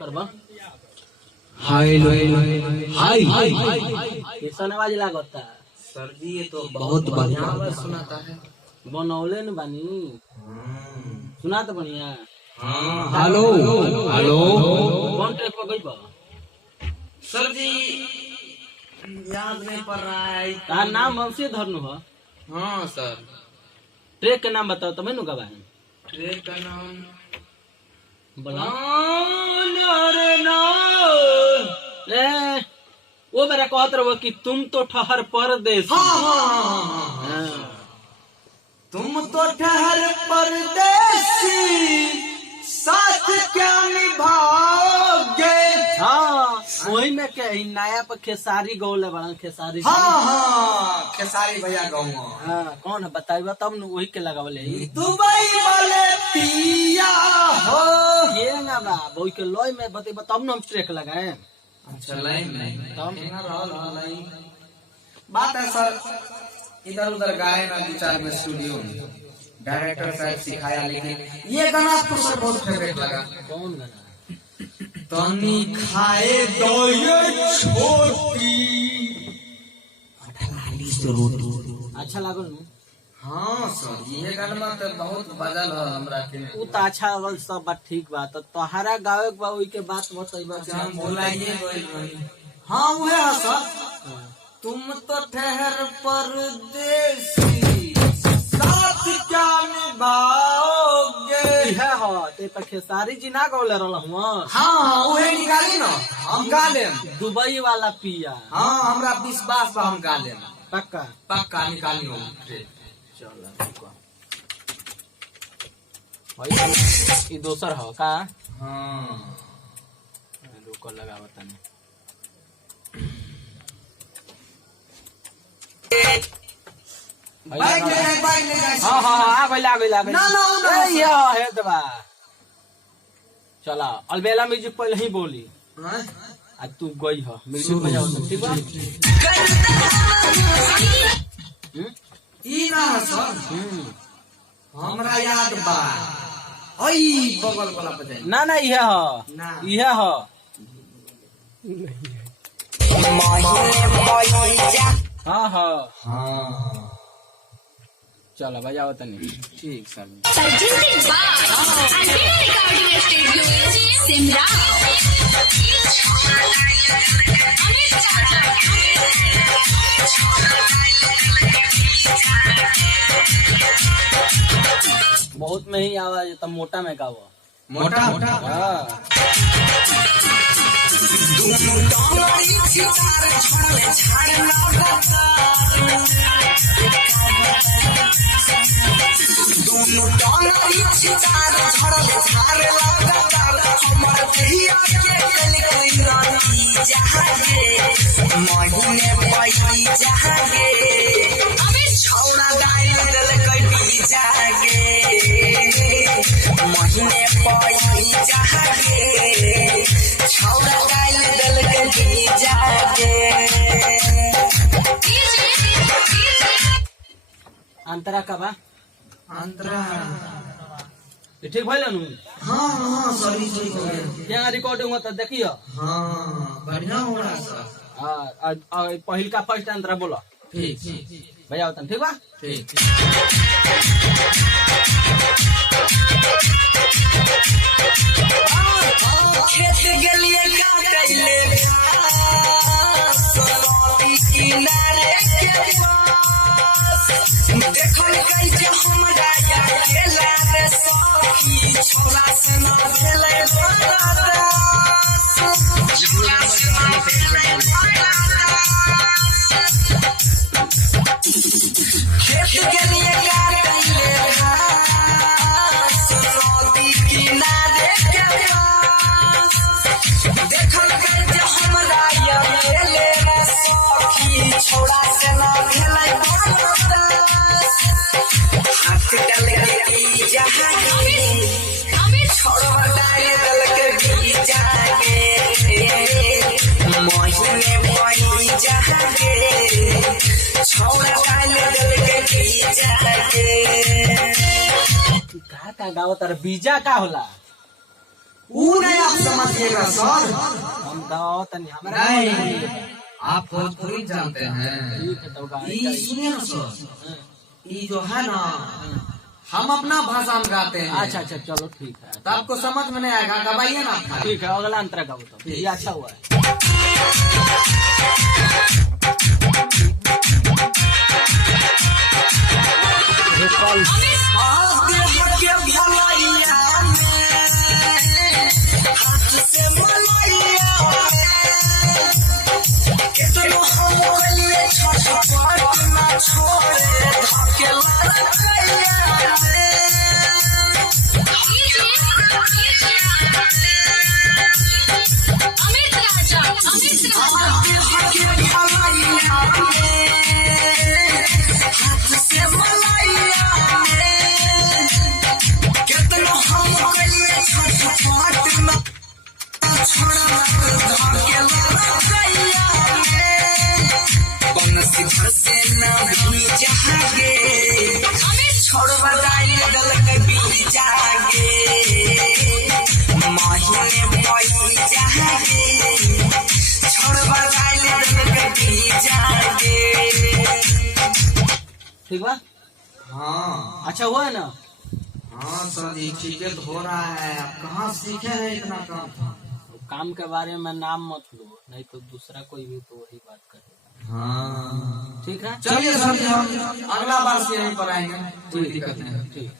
करबा हाय हाय हाय कैसन आवाज लागता सर जी ये तो बहुत बढ़िया आवाज सुनाता है। बनौले न बानी सुना तो बढ़िया। हेलो हेलो कौन ट्रैक पर गई बा सर जी याद नहीं पड़ रहा है। तार नाम हमसे धरनु है। हाँ सर ट्रैक के नाम बताओ तब नु गवाए ट्रेन का नाम बोला ए वो मेरा कहत रहो कि तुम तो ठहर परदेसी। हाँ। तुम तो ठहर परदेसी साथ क्या निभाओगे। हाँ वही में के ही नया पर खेसारी गौले बड़ा खेसारी। हाँ खेसारी भैया गाँव हाँ कौन है बताइबा तब न वही के लगावले दुबई वाले पिया हो। ये ना बा वही के लॉय में बताइबा तब न हम ट्रैक लगाए। अच्छा लाइन नहीं तब बात है सर इधर उधर गाए ना दो चार में स्टूडियो में डायरेक्टर साहब सिखाया लेकिन ये गाना आपको सर बहुत फेवरेट लगा। कौन गाना तनी खाए दो ये छोटी अच्छा लागल नु। हाँ सर ये गाना तो बहुत बदल है हमरा के उ त अच्छा लगल सब बात ठीक बा त तोहरा गावे के बा ओई के बात बताइबा हम बोलाइए हाँ वो है सर तुम तो ठहर परदेसी साथ क्या निभाओगे। इहे हो ते पर खेसारी जी ना गौले रहल हम। हाँ वो है निकाली ना हम गा लेम। दुबई वाला पिया। हाँ हमरा विश्वास बा हम गा लेम पक्का पक्का निकाली हो। चल भाई ई दोसर हो का। हाँ रुको लगावत तनी बाइक ले जाए बाइक ले जाए। हाँ हाँ हाँ आ गइल ना, ना, ए ये हे दबा चला अलबेला म्यूजिक पहले ही बोली हाँ? आज तू गई हो म्यूजिक बजाओ तो ठीक बा। ई ना है सर हमरा याद बा ओई बगल वाला बजाई ना ना इहे हो ना। इहे हो हाँ हाँ हाँ चलो बजाओ तनी ठीक सर। Presented by Alvina Recording Studio, Simra. बहुत में ही आवाज तब मोटा में गाओ। मोटा मोटा हाँ अंतरा का बा अंतरा ये ठीक भइल नु। हाँ हाँ सॉरी सॉरी हो गया। यहाँ रिकॉर्डिंग होता देखियो। हाँ बढ़िया हो रहा सर। हाँ पहिल का फर्स्ट अंतरा बोलो ठीक बजाओ तनी ठीक बा। ठीक खेत गलिए का कैले किनारे के पास देखल गई जे हमरा या केला रे सखी छोरा से ना भेले छोरा से ना भेले खेत गलिए का कैले नदी किनारे के पास देखल गई जे हमरा या केले रे सखी छोरा से ना भेले हाथ डाल के जहाँ छोड़ा डाल के भी जागे मोहिने मोही जागे छोड़ा डाल के भी जागे का गाओ तार बीजा का होला। वो नहीं आप समझिएगा सर। हम गाओ तनी हमरा नहीं आप भोजपुरी जानते हैं। ठीक है तो गाड़ी ये सुनिए ना सर, ये जो है ना हम अपना भाषा में गाते हैं। अच्छा अच्छा चलो ठीक है तो आपको समझ में नहीं आएगा, गवाइए ना आप। ठीक है अगला अंतरा गाओ तो ये अच्छा हुआ है। अमित राजा छोड़ बताइए गल कभी जागे माही मोई जागे, छोड़ बताइए गल कभी जागे। ठीक बा हाँ अच्छा हुआ है ना। हाँ सर ये ठीक है तो हो रहा है। आप कहाँ सीखे हैं इतना काम? काम के बारे में नाम मत लो, नहीं तो दूसरा कोई भी तो वही बात करेगा। हाँ ठीक है चलिए सर, हम अगला बार से यहीं पर आएंगे, कोई दिक्कत नहीं। ठीक।